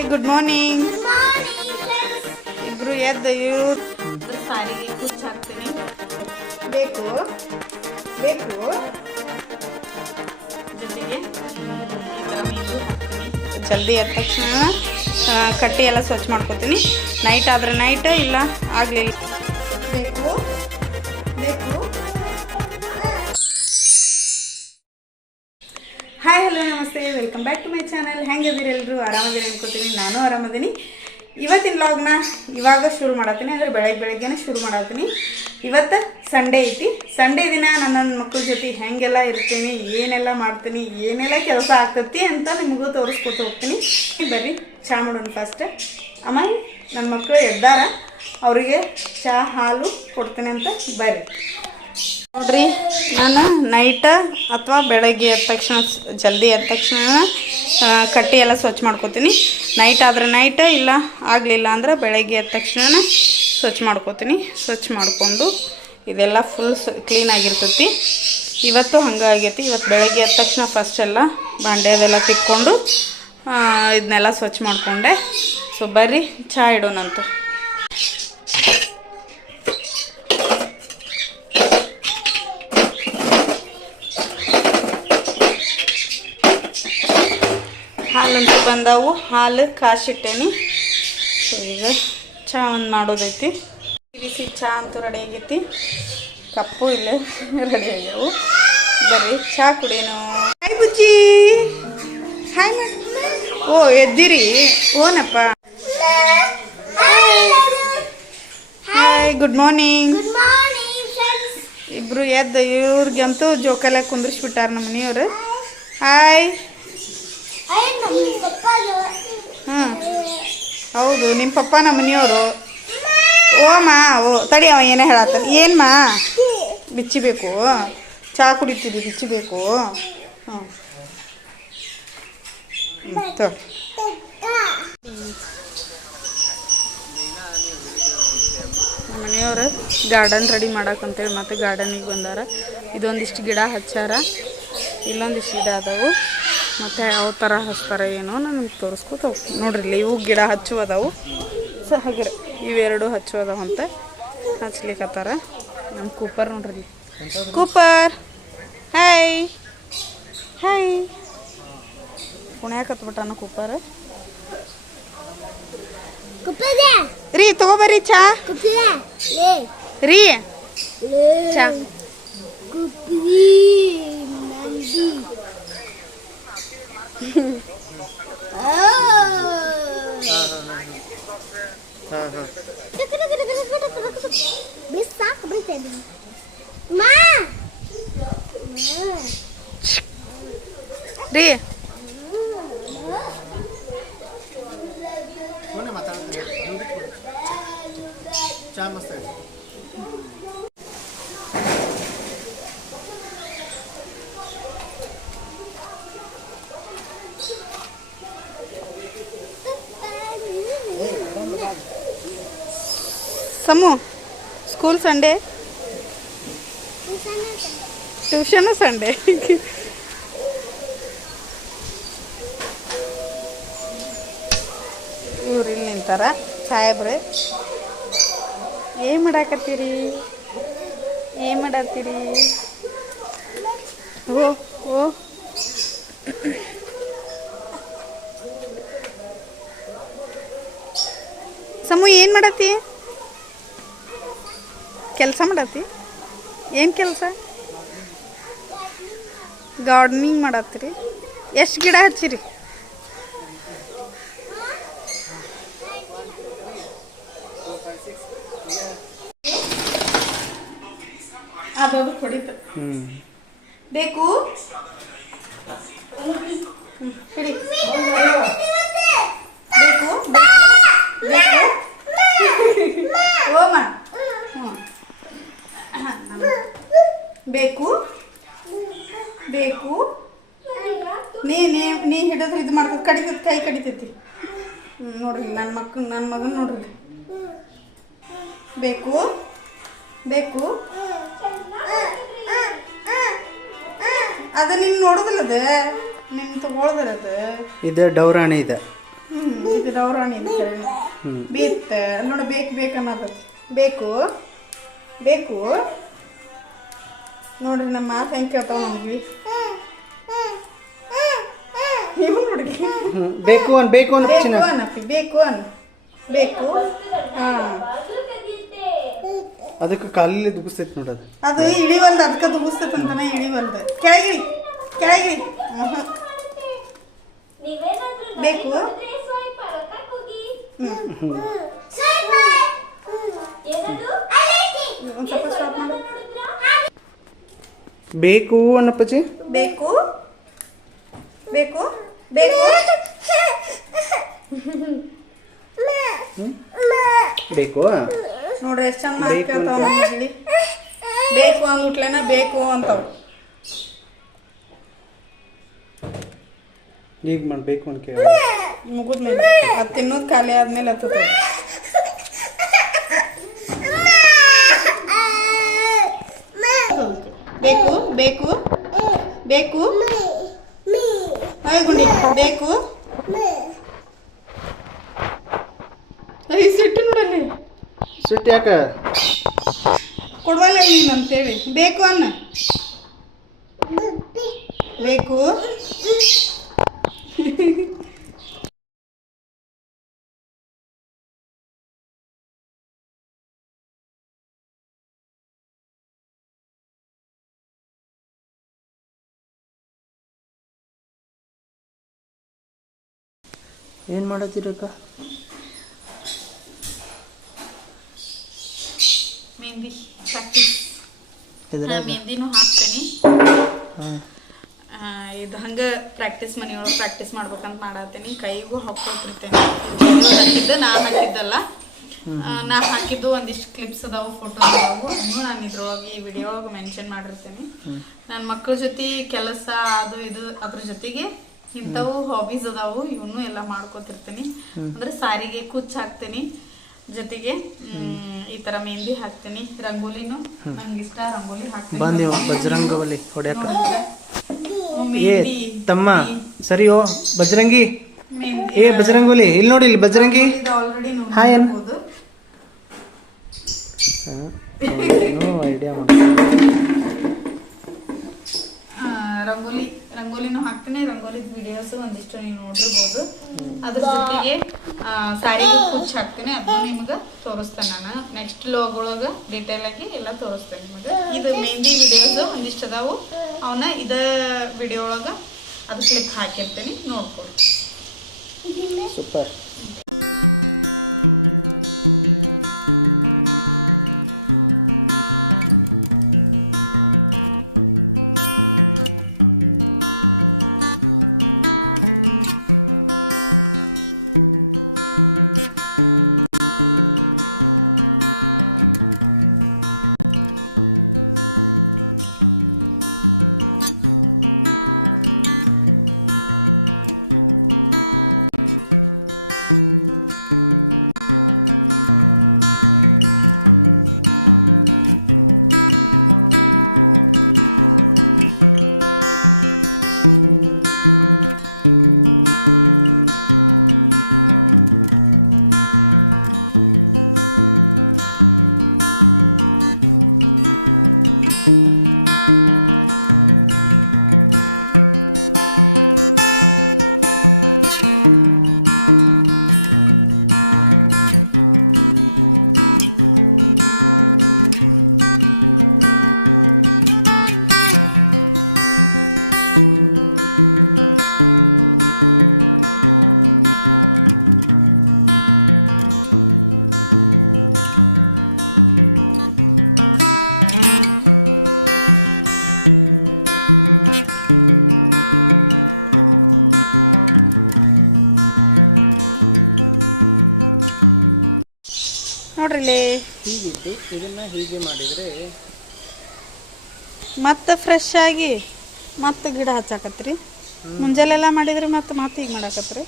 Hi good morning. ಇಬ್ರು ಎದ್ದು ಇವ್ರು ಹಾಕ್ತೀನಿ ಬೇಕು ಬೇಕು. ಜೊತೆಗೆ ಜಲ್ದಿ ಎದ್ದ ತಕ್ಷಣ ಕಟ್ಟಿ ಎಲ್ಲ ಸ್ವಚ್ಛ ಮಾಡ್ಕೊತೀನಿ. ನೈಟ್ ಆದ್ರೆ ನೈಟ್ ಇಲ್ಲ ಆಗಲಿಲ್ಲ. ಬೇಕು ಬೇಕು. ನಮಸ್ತೆ welcome back to my channel ಹೆಂಗದಿರಿ ಎಲ್ಲರೂ ಆರಾಮದಿರಿ ಅನ್ಕೋತೀನಿ. ನಾನು ಆರಾಮದೀನಿ. ಇವತ್ತಿನ ಲಾಗ್ನ ಇವಾಗ ಶುರು ಮಾಡತ್ತೀನಿ. ಅಂದರೆ ಬೆಳಗ್ಗೆ ಬೆಳಗ್ಗೆನೇ ಶುರು ಮಾಡತ್ತೀನಿ. ಇವತ್ತು ಸಂಡೇ ಐತಿ. ಸಂಡೇ ದಿನ ನನ್ನ ನನ್ನ ಮಕ್ಕಳ ಜೊತೆ ಹೆಂಗೆಲ್ಲ ಇರ್ತೀನಿ, ಏನೆಲ್ಲ ಮಾಡ್ತೀನಿ, ಏನೆಲ್ಲ ಕೆಲಸ ಆಗ್ತತಿ ಅಂತ ನಿಮಗೂ ತೋರಿಸ್ಕೊತ ಹೋಗ್ತೀನಿ. ಬರ್ರಿ, ಚಾ ಮಾಡೋಣ ಫಸ್ಟ್ ಆಮೇಲೆ ನನ್ನ ಮಕ್ಕಳು ಎದ್ದಾರ. ಅವರಿಗೆ ಚಹಾ ಹಾಲು ಕೊಡ್ತೀನಿ ಅಂತ ಬರ್ರಿ. ನೋಡ್ರಿ, ನಾನು ನೈಟ ಅಥವಾ ಬೆಳಗ್ಗೆ ಎದ್ದ ತಕ್ಷಣ, ಜಲ್ದಿ ಎದ್ದ ತಕ್ಷಣ ಕಟ್ಟಿ ಎಲ್ಲ ಸ್ವಚ್ಛ ಮಾಡ್ಕೋತೀನಿ. ನೈಟ್ ಆದರೆ ನೈಟ್ ಇಲ್ಲ ಆಗಲಿಲ್ಲ ಅಂದ್ರೆ ಬೆಳಗ್ಗೆ ಎದ್ದ ತಕ್ಷಣ ಸ್ವಚ್ಛ ಮಾಡ್ಕೋತೀನಿ. ಸ್ವಚ್ಛ ಮಾಡಿಕೊಂಡು ಇದೆಲ್ಲ ಫುಲ್ ಕ್ಲೀನ್ ಆಗಿರ್ತೈತಿ. ಇವತ್ತು ಹಂಗೆ ಆಗೈತಿ. ಇವತ್ತು ಬೆಳಗ್ಗೆ ಎದ್ದ ತಕ್ಷಣ ಫಸ್ಟ್ ಎಲ್ಲ ಬಾಂಡೆ ಅದೆಲ್ಲ ಕಿತ್ಕೊಂಡು ಇದನ್ನೆಲ್ಲ ಸ್ವಚ್ಛ ಮಾಡಿಕೊಂಡೆ. ಸೊ ಬರ್ರಿ ಚಹಾ ಇಡೋಣಂತ. ಬಂದಾವು ಹಾಲು ಕಾಸಿಟ್ಟೇನಿ ಸೊ ಈಗ ಚಹಾ ಒಂದು ಮಾಡೋದೈತಿ. ಬಿಸಿ ಚಹಾ ಅಂತೂ ರೆಡಿ ಆಗೈತಿ. ಕಪ್ಪು ಇಲ್ಲ ರೆಡಿ ಆಗ್ಯಾವು ಬರ್ರಿ ಚಹಾ ಕುಡಿಯೋಣ. ಹಾಯ್ ಬುಜ್ಜಿ. ಹಾಯ್ ಓ ಎದ್ದಿರಿ. ಓನಪ್ಪ. Hi good morning. ಇಬ್ರು ಎದ್ದು ಇವ್ರಿಗಂತೂ ಜೋಕಾಲ ಕುಂದ್ರಿಸ್ಬಿಟ್ಟಾರ ನಮ್ಮ ಮನೆಯವರು. ಹಾಯ್. ಹೌದು ನಿಮ್ಮ ಪಪ್ಪ ನಮ್ಮ ಮನೆಯವರು. ಓ ಮಾ, ಓ, ತಡಿ ಅವ ಏನೇ ಹೇಳತ್ತ ಏನು ಮಾ? ಬಿಚ್ಚಿಬೇಕು. ಚಹಾ ಕುಡಿತೀರಿ, ಬಿಚ್ಚಿಬೇಕು. ನಮ್ಮ ಮನೆಯವರು ಗಾರ್ಡನ್ ರೆಡಿ ಮಾಡಕ್ಕಂತೇಳಿ ಮತ್ತೆ ಗಾರ್ಡನಿಗೆ ಬಂದಾರ. ಇದೊಂದಿಷ್ಟು ಗಿಡ ಹಚ್ಚಾರ. ಇಲ್ಲೊಂದಿಷ್ಟು ಗಿಡ ಅದಾವು. ಮತ್ತು ಯಾವ ಥರ ಹಚ್ತಾರೆ ಏನೋ ನಾನು ನಿಮ್ಗೆ ತೋರಿಸ್ಕೊತ ಹೋಗ್ತೀನಿ. ನೋಡ್ರಿ ಇವು ಗಿಡ ಹಚ್ಚು ಅದಾವು ಸ ಹಗರ್ ಇವೆರಡು ಹಚ್ಚು ಅದಾವ ಅಂತ. ಹಚ್ಲಿಕ್ಕತ್ತಾರ ನಮ್ಮ ಕೂಪರ್ ನೋಡ್ರಿ. ಕೂಪರ್! ಹಾಯ್ ಹಾಯ್ ಕುಣ್ಯಾಕತ್ಬಿಟ್ಟಾನ ಕೂಪರ್. Kupida. ರೀ ತಗೋಬರ್ರಿ ಚಾ. ರೀ. ಚಾ. Oh. Bisa aku beri tebing Ma! Ma! Di. Samu school Sunday tuition Sunday ಇವ್ರು ಇಲ್ಲಿ ನಿಂತಾರ ಸಾಹೇಬ್ರೆ ಏನು ಮಾಡಾಕತ್ತೀರಿ? ಏನು ಮಾಡಾತ್ತೀರಿ ಓ ಓ. ಸಮು ಏನು ಮಾಡತ್ತಿ? ಕೆಲಸ ಮಾಡತ್ತಿ? ಏನು ಕೆಲಸ? ಗಾರ್ಡನಿಂಗ್ ಮಾಡತ್ತೀರಿ ಎಷ್ಟು ಗಿಡ ಹಚ್ಚಿರಿ? ಅದೊಂದು ಹೊಡಿತು ಬೇಕು? ಹ್ಮ್, ಹಿಡಿ ಬೇಕು ಬೇಕು ಓಮ ಹ್ಞೂ ಬೇಕು. ಬೇಕು. ನೀ ನೀ ಹಿಡಿದ್ರೆ ಇದು ಮಾಡ್ಕೊ ಕಡಿತೈತಿ ಕೈ ಕಡಿತೈತಿ. ನೋಡ್ರಿ ನನ್ನ ಮಕ್ಕಳು ನನ್ನ ಮಗನ ನೋಡ್ರಿ. ಬೇಕು. ಬೇಕು. ಅದ ನಿನ್ ನೋಡುದಿಲ್ಲ ಅದ? ನಿನ್ನ ತಗೊಳ್ಳೋದಿಲ್ಲ ಅದ? ಇದು ಡೌರಾಣಿ ಇದೆ. ಇದು ಡೌರಾಣಿ ಇದು ಬೀತ್ ನೋಡಿ ಬೇಕು ಬೇಕು ಅನ್ನೋದು. ಬೇಕು. ಬೇಕು. ನೋಡ್ರಿ ನಮ್ಮ ಮಾತು ಹೆಂಗೆ ಕೇಳ್ತಾವ ನಮ್ಗೆ ಇವು ನೋಡ್ರಿ. ಬೇಕು ಅನ್ ಬೇಕು ಅನ್ ಬೇಕು ಅನ್ನಪ್ಪಿ ಬೇಕು ಅನ್. ಬೇಕು. ಹಾಂ. ಅದಕ್ಕೆ ಕಾಲಲ್ಲಿ ದುಗಿಸ್ತೈತೆ ನೋಡಿ ಅದು. ಅದು ಇಳಿ ಒಂದು ಅದಕ್ಕೆ ದುಗಿಸ್ತಂತಾನೆ ಇಳಿವಲ್ದು ಕೆಳಗಿಳಿ ಕೆಳಗಿಳಿ. ಬೇಕು. ಒಂದು ಸ್ವಲ್ಪ ಸ್ಟಾಪ್ ಮಾಡು. ಬೇಕು ಅನ್ನಪ್ಪಚ್ಚಿ ಬೇಕು. ಬೇಕು. ಬೇಕು. ಬೇಕು ನೋಡ್ರಿ ಎಷ್ಟು ಚಂದ ಕೇಳ್ತಾವ ಬೇಕು ಅಂದ್ಬಿಟ್ಲೇನ ಬೇಕು ಅಂತಾವ. ಈಗ ಮಾಡಬೇಕು ಅಂತ ಕೇಳ ಮುಗಿದ್ಮೇಲೆ ಅದು ತಿನ್ನೋದು ಖಾಲಿ ಆದ್ಮೇಲೆ ಹತ್ತದ ಬೇಕು? ಹಾಯ್ ಗುಂಡಿ ಬೇಕು? ಐ ಸಿಟ್ಟು ನೋಡಲ್ಲಿ ಸುಟ್ಟಿ ಯಾಕ? ಕೊಡ್ವಲ್ಲ ನೀನು ಅಂತೇಳಿ. ಬೇಕು ಅನ್ನ. ಬೇಕು? ಏನು ಮಾಡತ್ತೀರಕ್ಕ? ಮೆಹಂದಿ ಪ್ರಾಕ್ಟೀಸ್ ಮೆಹಂದಿನೂ ಹಾಕ್ತೇನೆ. ಇದು ಹಂಗೆ ಪ್ರಾಕ್ಟೀಸ್ ಮನೆಯೊಳಗೆ ಪ್ರಾಕ್ಟೀಸ್ ಮಾಡ್ಬೇಕಂತ ಮಾಡತ್ತೀನಿ. ಕೈಗೂ ಹಾಕೋತಿರ್ತೇನೆ ಇದು ನಾ ಹಾಕಿದ್ದಲ್ಲ. ನಾ ಹಾಕಿದ್ದು ಒಂದಿಷ್ಟು ಕ್ಲಿಪ್ಸ್ ಅದಾವು ಫೋಟೋ ಅದಾವು. ಇನ್ನೂ ನಾನು ಇದ್ರೊಳಗೆ ಈ ವಿಡಿಯೋ ಮೆನ್ಷನ್ ಮಾಡಿರ್ತೇನೆ. ನನ್ನ ಮಕ್ಕಳ ಜೊತೆ ಕೆಲಸ ಅದು ಇದು ಅದ್ರ ಜೊತೆಗೆ ಇಂಥವು ಹಾಬೀಸ್ ಅದಾವು ಇವನು ಎಲ್ಲ ಮಾಡ್ಕೊತಿರ್ತೀನಿ. ಅಂದ್ರೆ ಸಾರಿಗೆ ಕುಚ್ಚ ಹಾಕ್ತೀನಿ ಜೊತೆಗೆ ಈ ತರ ಮೆಹಂದಿ ಹಾಕ್ತೀನಿ ರಂಗೋಲಿನು ನಂಗೆ ಇಷ್ಟ ರಂಗೋಲಿ ಹಾಕ್ತೀನಿ. ಬಜರಂಗೋಲಿ ಬಜರಂಗ ಬಲಿ ಹೊಡ್ಯಾಕ. ಏ ತಮ್ಮ ಸರಿ ಓ ಬಜರಂಗಿ. ಮೆಹಂದಿ ಏ ಬಜರಂಗೋಲಿ ಇಲ್ಲಿ ನೋಡಿ ಇಲ್ಲಿ ಬಜರಂಗಿ. ಆಲ್ರೆಡಿ ಹಾಯ್ ಐಡಿಯಾ ರಂಗೋಲಿ ರಂಗೋಲಿನೂ ಹಾಕ್ತೀನಿ. ರಂಗೋಲಿ ವಿಡಿಯೋಸ್ ಒಂದಿಷ್ಟು ನೀವು ನೋಡಿರ್ಬೋದು ಅದ್ರ ಜೊತೆಗೆ ಸಾರಿ ಕುಚ್ಚು ಹಾಕ್ತೀನಿ. ಅದನ್ನ ನಿಮ್ಗೆ ತೋರಿಸ್ತೇನೆ ನಾನು. ನೆಕ್ಸ್ಟ್ ಲಾಗ್ ಒಳಗೆ ಡೀಟೇಲ್ ಆಗಿ ಎಲ್ಲ ತೋರಿಸ್ತೇನೆ ನಿಮಗೆ. ಇದು ಮೆಹಂದಿ ವಿಡಿಯೋಸ್ ಒಂದಿಷ್ಟು ಅದಾವು. ಅವನ್ನ ಇದ ವಿಡಿಯೋ ಒಳಗೆ ಅದು ಕ್ಲಿಪ್ ಹಾಕಿರ್ತೀನಿ. ನೋಡ್ಕೊಳ್ಳಿ ಸೂಪರ್. ನೋಡ್ರಿ ಮತ್ತೆ ಫ್ರೆಶ್ ಆಗಿ ಮತ್ತೆ ಗಿಡ ಹಚ್ಚಾಕತ್ರಿ. ಮುಂಜಾನೆಲ್ಲ ಮಾಡಿದ್ರಿ ಮತ್ತೆ ಮತ್ತೆ ಈಗ ಮಾಡಾಕತ್ರಿ.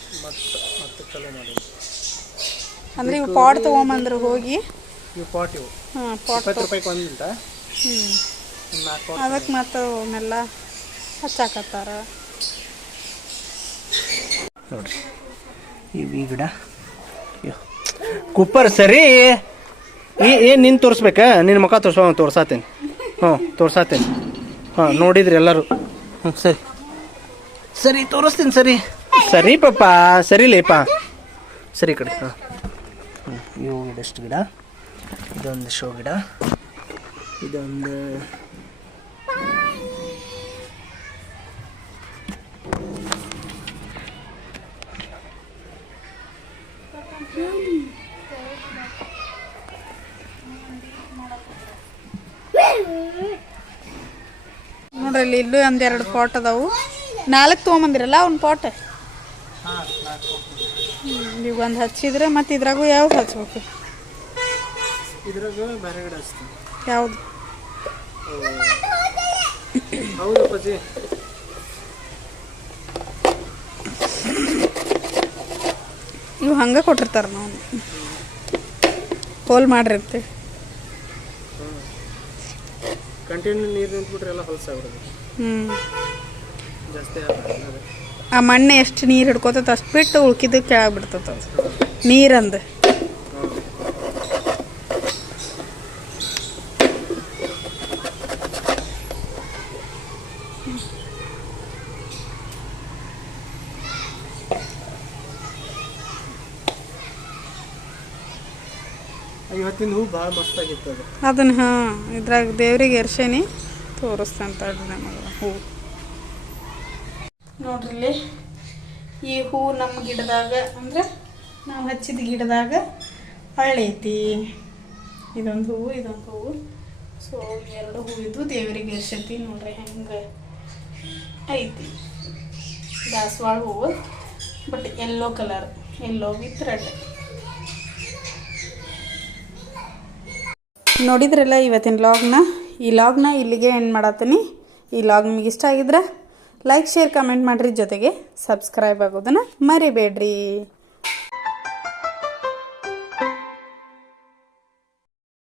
ಅಂದ್ರೆ ಇವು ಪಾಟ್ ತೊಗೊಂಬಂದ್ರು ಹೋಗಿ. ಇವು ಪಾಟ್ ಇವು. ಹಾಂ ಪಾಟ್ ಇಪ್ಪತ್ತು ರೂಪಾಯಿಗೆ ಒಂದಿಂತ ಹ್ಞೂ ಪಾಟ್ ಅದಕ್ಕೆ ಮತ್ತೆ ಅವನ್ನೆಲ್ಲ ಹಚ್ಚಾಕತ್ತಾರ. ನೋಡ್ರಿ. ಈ ಗಿಡ. ಕುಪ್ಪರ್ ಸರಿ. ಏನು ನಿನ್ನ ತೋರಿಸ್ಬೇಕಾ? ನಿನ್ನ ಮುಖ ತೋರ್ಸ ತೋರ್ಸಾತೀನಿ. ಹ್ಞೂ ತೋರ್ಸಾತೀನಿ. ಹಾಂ, ನೋಡಿದ್ರಿ ಎಲ್ಲರೂ. ಸರಿ. ಸರಿ, ತೋರಿಸ್ತೀನಿ, ಸರಿ. ಸರಿ, ಪಪ್ಪ. ಸರಿ, ಲೇಪ. ಸರಿ, ಕಡೆ. ಇವು ಗಿಡ, ಇದೊಂದು ಶೋ ಗಿಡ, ಇದೊಂದು ಇಲ್ಲಿ ಇಲ್ಲೂ ಒಂದೆರಡು ಪಾಟ್ ಅದಾವು. ನಾಲ್ಕು ತೊಗೊಂಬಂದಿರಲ್ಲ ಒಂದು ಪಾಟ್ ನೀವು ಒಂದು ಹಚ್ಚಿದ್ರೆ ಮತ್ತೆ ಇದ್ರಾಗೂ ಯಾವ್ದು ಹಚ್ಬೇಕು? ಯಾವುದು? ನೀವು ಇವು ಹಂಗೆ ಕೊಟ್ಟಿರ್ತಾರೆ ನಾವು ಪೋಲ್ ಮಾಡಿರ್ತೀವಿ. ಕಂಟಿನ್ಯೂ ನೀರು ನಿಂತ್ಬಿಟ್ರೆ ಎಲ್ಲ ಹೊಲಸಾಗ್ರದು ಆ ಮಣ್ಣೆ ಎಷ್ಟು ನೀರು ಹಿಡ್ಕೋತೈತೆ ಅಷ್ಟು ಬಿಟ್ಟು ಉಳ್ಕಿದ್ದು ಕೆಳಗೆ ಬಿಡ್ತೈತೆ ನೀರಂದು. ಅದನ್ನ ಹಾ ಇದ್ರಾಗ ದೇವ್ರಿಗೆ ಎರ್ಸೇನಿ. ತೋರಿಸ್ತಂತ ನಮಗೆ ಹೂ. ನೋಡ್ರಿ ಈ ಹೂ ನಮ್ಮ ಗಿಡದಾಗ, ಅಂದ್ರೆ ನಾವು ಹಚ್ಚಿದ ಗಿಡದಾಗ ಹಳ್ಳೈತಿ ಇದೊಂದು ಹೂವು ಇದೊಂದು ಹೂವು ಸೊ ಎರಡು ಹೂವಿದ್ದು ದೇವರಿಗೆ ಎರ್ಸತಿ ನೋಡ್ರಿ ಹೆಂಗೆ ಐತಿ. ದಾಸವಾಳ ಹೂವು but yellow colour yellow with red ನೋಡಿದ್ರಲ್ಲ ಇವತ್ತಿನ ಲಾಗ್ನ ಈ ಲಾಗ್ನ ಇಲ್ಲಿಗೆ ಎಂಡ್ ಮಾಡತ್ತೀನಿ ಈ ಲಾಗ್ ನಿಮಗೆ ಇಷ್ಟ ಆಗಿದ್ರೆ ಲೈಕ್ ಶೇರ್ ಕಮೆಂಟ್ ಮಾಡಿರಿ. ಜೊತೆಗೆ ಸಬ್ಸ್ಕ್ರೈಬ್ ಆಗೋದನ್ನು ಮರಿಬೇಡ್ರಿ.